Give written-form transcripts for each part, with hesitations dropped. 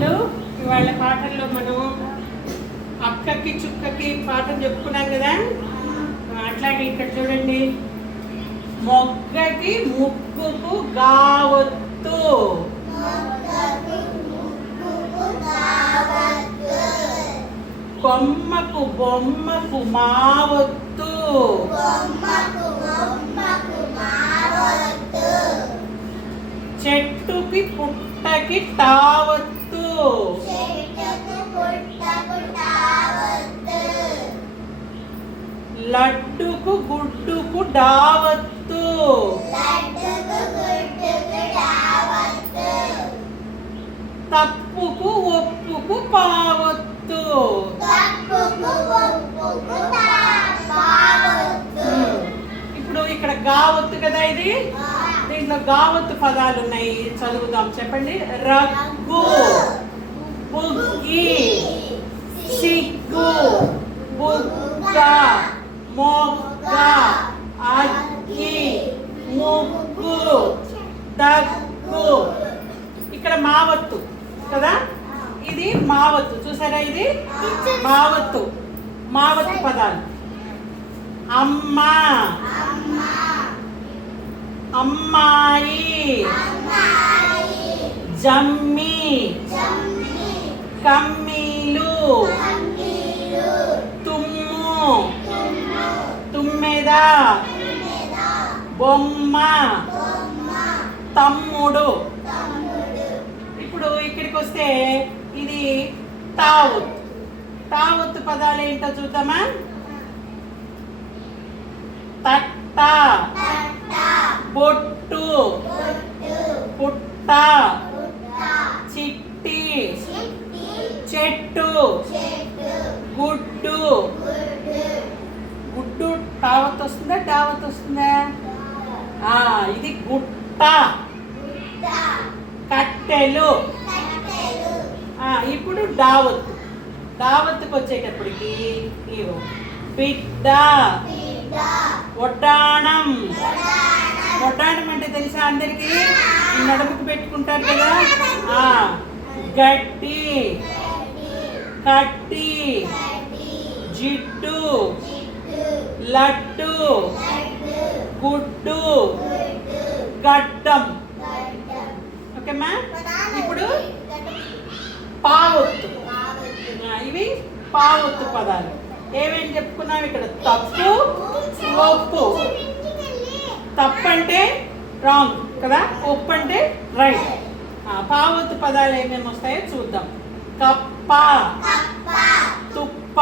పిల్లలు ఇవాళ పాటల్లో మనం అక్కకి చుక్కకి పాఠం చెప్పుకున్నాం కదా. అట్లాగే ఇక్కడ చూడండి, మొగ్గకి ముక్కుకు గావత్తు, కొమ్మకు బొమ్మకు మావత్తు, చెట్టుకి పుట్టకి టావత్తు, లడ్డుకు గుడ్డుకు డావత్తు, తప్పుకు ఒప్పుకు పావత్తు. ఇప్పుడు ఇక్కడ గావత్తు కదా, ఇది దీంట్లో గావత్తు పదాలు ఉన్నాయి, చదువుదాం. చెప్పండి. రగ్గు, బుగ్గి, సిగ్గు, బుగ్గ, మొగ్గ, అగ్గి, ముగ్గు, దగ్గు. ఇక్కడ మావత్తు కదా, ఇది మావత్తు. చూసారా, ఇది మావత్తు. మావత్తు పదాలు: అమ్మ, అమ్మాయి, జమ్మి, కమ్మీలు, తుమ్ము, తుమ్మెద, బొమ్మ, తమ్ముడు. ఇప్పుడు ఇక్కడికి వస్తే ఇది తావత్తు. తావత్తు పదాలు ఏంటో చూద్దామా. తట్ట, బొట్టు, పుట్ట, చిట్టి, చెట్టు, గుడ్డు. గుడ్డు టావత్ వస్తుందా, డావత్ వస్తుందా? ఇది గుట్ట. కట్టెలు. ఇప్పుడు డావత్తు. దావత్తుకు వచ్చేటప్పటికి ఇవో బిడ్డ, వడ్డాణం. వడ్డాణం అంటే తెలుసా అందరికి? నడుముకు పెట్టుకుంటారు కదా. గడ్డి, కట్టి, జిడ్డు, లడ్డు, గుడ్డు, గడ్డం. ఓకేమ్మా. ఇప్పుడు పావత్తు. ఇవి పావత్తు పదాలు. ఏమేమి చెప్పుకున్నాం ఇక్కడ? తప్పు, ఒప్పు. తప్పు అంటే రాంగ్ కదా, ఒప్పు అంటే రైట్. పావత్తు పదాలు ఏమేమి వస్తాయో చూద్దాం. కప్ప, తుప్ప,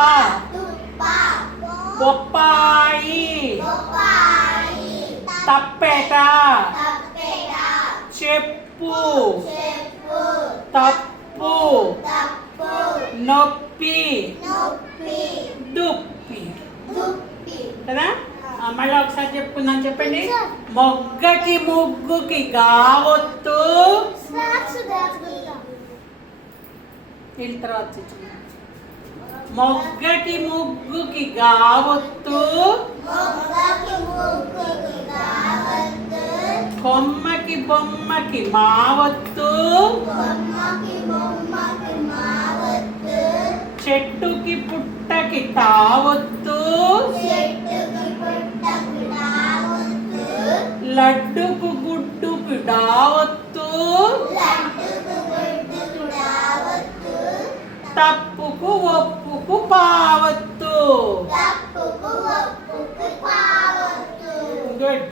బొప్పాయి, తప్పెట, చెప్పు, తప్పు, నొప్పి, దుప్పి కదా. మళ్ళీ ఒకసారి చెప్పుకుందాం. చెప్పండి. మొగ్గకి ముగ్గుకి గావత్తు, తర్వాత మొగ్గకి ముగ్గుకి గావత్తు, కొమ్మకి బొమ్మకి మావత్తు, చెట్టుకి పుట్టకి తావత్తు, లడ్డుకు గుడ్డుకు డావత్తు, తప్పుకు ఒప్పుకు పావత్తు. గుడ్.